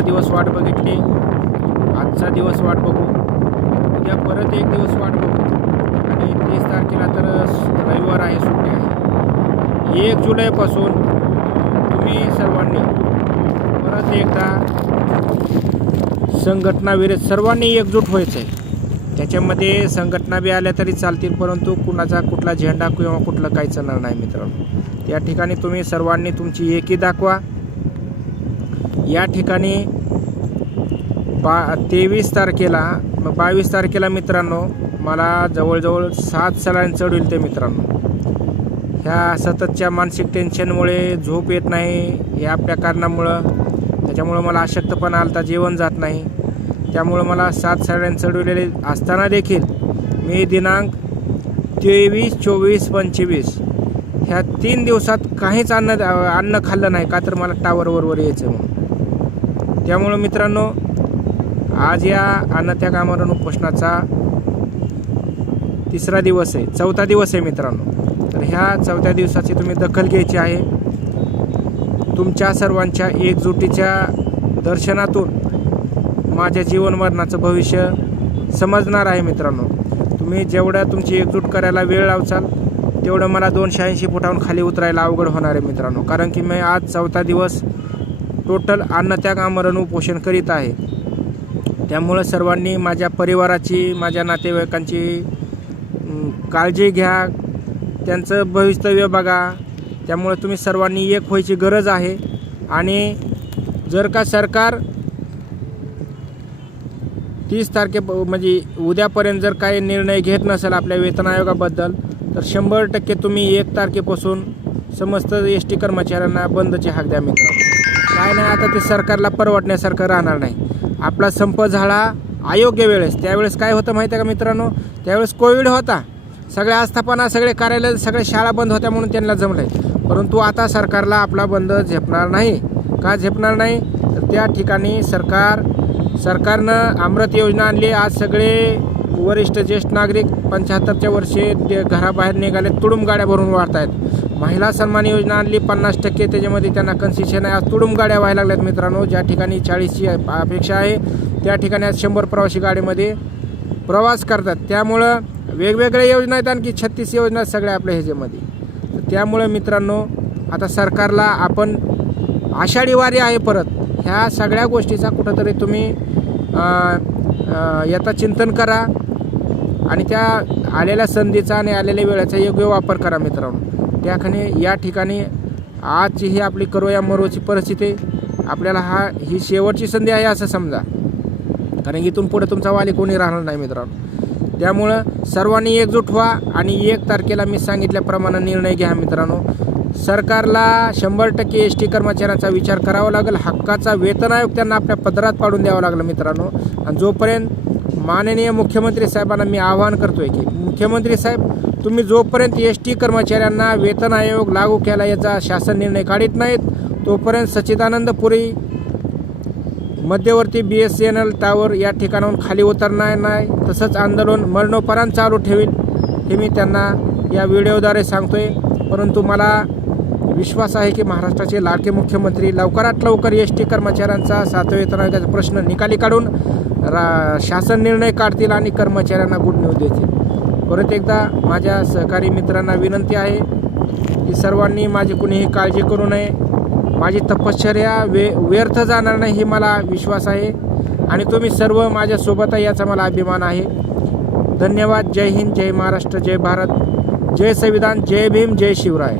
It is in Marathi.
दिवस वाट बघितली. आजचा दिवस वाट बघू. उद्या परत एक दिवस वाट बघू. आणि तीस तारखेला तर रविवार आहे सुट्टी आहे. एक जुलैपासून तुम्ही सर्वांनी परत एकदा संघटना सर्वांनी एकजूट व्हायचं आहे त्याच्यामध्ये संघटना बी आल्या तरी चालतील परंतु कुणाचा कुठला झेंडा किंवा कुठलं काही चालणार नाही मित्रांनो. त्या ठिकाणी तुम्ही सर्वांनी तुमची एकी दाखवा. या ठिकाणी बा तेवीस तारखेला मग बावीस तारखेला मित्रांनो मला जवळजवळ सात सलाईन चढवेल ते मित्रांनो. ह्या सततच्या मानसिक टेन्शनमुळे झोप येत नाही या आपल्या कारणामुळं. त्याच्यामुळं मला अशक्तपणा आलता जेवण जात नाही. त्यामुळं मला सात सलाईन चढवलेले असताना देखील मी दिनांक तेवीस चोवीस पंचवीस ह्या तीन दिवसात काहीच अन्न अन्न खाल्लं नाही का तर मला टावरवर यायचं म्हणून. त्यामुळं मित्रांनो आज या अन्नत्याग कामरण उपोषणाचा तिसरा दिवस आहे चौथा दिवस आहे मित्रांनो. तर ह्या चौथ्या दिवसाची तुम्ही दखल घ्यायची आहे. तुमच्या सर्वांच्या एकजुटीच्या दर्शनातून माझ्या जीवन मरणाचं भविष्य समजणार आहे मित्रांनो. तुम्ही जेवढं तुमची एकजूट करायला वेळ लावचाल तेवढं मला दोनशे ऐंशी फुटाहून खाली उतरायला अवघड होणार आहे मित्रांनो. कारण की मी आज चौथा दिवस टोटल अन्नत्याग आमरण उपोषण करीत आहे. त्यामुळं सर्वांनी माझ्या परिवाराची माझ्या नातेवाईकांची काळजी घ्या. त्यांचं भवितव्य बघा. त्यामुळे तुम्ही सर्वांनी एक व्हायची गरज आहे. आणि जर का सरकार तीस तारखे म्हणजे उद्यापर्यंत जर काही निर्णय घेत नसेल आपल्या वेतन आयोगाबद्दल तर शंभर टक्के तुम्ही एक तारखेपासून समस्त एस टी कर्मचाऱ्यांना बंदचे हाक द्या मित्रांनो. काय नाही आता ते सरकारला परवडण्यासारखं राहणार नाही. आपला संप झाला अयोग्य वेळेस. त्यावेळेस काय होतं माहिती आहे का मित्रांनो? त्यावेळेस कोविड होता. सगळ्या आस्थापना सगळे कार्यालय सगळ्या शाळा बंद होत्या म्हणून त्यांना जमलंय. परंतु आता सरकारला आपला बंद झेपणार नाही. का झेपणार नाही? तर त्या ठिकाणी सरकार सरकारनं अमृत योजना आणली. आज सगळे वरिष्ठ ज्येष्ठ नागरिक पंच्याहत्तरच्या वर्षी ते घराबाहेर निघाले. तुडुंब गाड्या भरून वाढत आहेत महिला सन्मान योजना आणली पन्नास टक्के त्याच्यामध्ये त्यांना कन्सेशन आहे. आज तुडुंब गाड्या व्हायला लागल्यात मित्रांनो. ज्या ठिकाणी चाळीसची अपेक्षा आहे त्या ठिकाणी आज शंभर प्रवासी गाडीमध्ये प्रवास करतात. त्यामुळं वेगवेगळ्या योजना आहेत आणखी छत्तीस योजना सगळ्या आपल्या ह्याच्यामध्ये. त्यामुळं मित्रांनो आता सरकारला आपण आषाढी वारी आहे परत. ह्या सगळ्या गोष्टीचा कुठंतरी तुम्ही याचा चिंतन करा. आणि त्या आलेल्या संधीचा आणि आलेल्या वेळेचा योग्य वापर करा मित्रांनो. त्याखाने या ठिकाणी आजची ही आपली करो या मरोची परिस्थिती आपल्याला हा ही शेवटची संधी आहे असं समजा. कारण इथून पुढे तुमचा वाली कोणी राहणार नाही मित्रांनो. त्यामुळं सर्वांनी एकजूट व्हा आणि एक तारखेला मी सांगितल्याप्रमाणे निर्णय घ्या मित्रांनो. सरकारला शंभर टक्के एस टी कर्मचाऱ्यांचा विचार करावा लागेल हक्काचा वेतन आयोग त्यांना आपल्या पदरात पाडून द्यावा लागला मित्रांनो. आणि जोपर्यंत माननीय मुख्यमंत्री साहेबांना मी आवाहन करतोय की मुख्यमंत्री साहेब तुम्ही जोपर्यंत एस टी कर्मचाऱ्यांना वेतन आयोग लागू केला याचा शासन निर्णय काढत नाहीत तोपर्यंत सच्चिदानंद पुरी मध्यवर्ती B S N L tower या ठिकाणाहून खाली उतरणार नाही तसंच आंदोलन मरणोपरांत चालू ठेवील हे मी त्यांना या व्हिडिओद्वारे सांगतो आहे परंतु मला विश्वास आहे की महाराष्ट्राचे लाडके मुख्यमंत्री लवकरात लवकर एस टी कर्मचाऱ्यांचा सातव्या वेतन आयोगाचा प्रश्न निकाली काढून रा शासन निर्णय काढतील आणि कर्मचाऱ्यांना गुड न्यूज देतील. परत एकदा माझ्या सहकारी मित्रांना विनंती आहे की सर्वांनी माझी कुणीही काळजी करू नये. माझी तपश्चर्या वे व्यर्थ जाणार नाही हे मला विश्वास आहे. आणि तुम्ही सर्व माझ्यासोबत आहे याचा मला अभिमान आहे. धन्यवाद. जय हिंद. जय महाराष्ट्र. जय भारत. जय संविधान. जय भीम. जय शिवराय.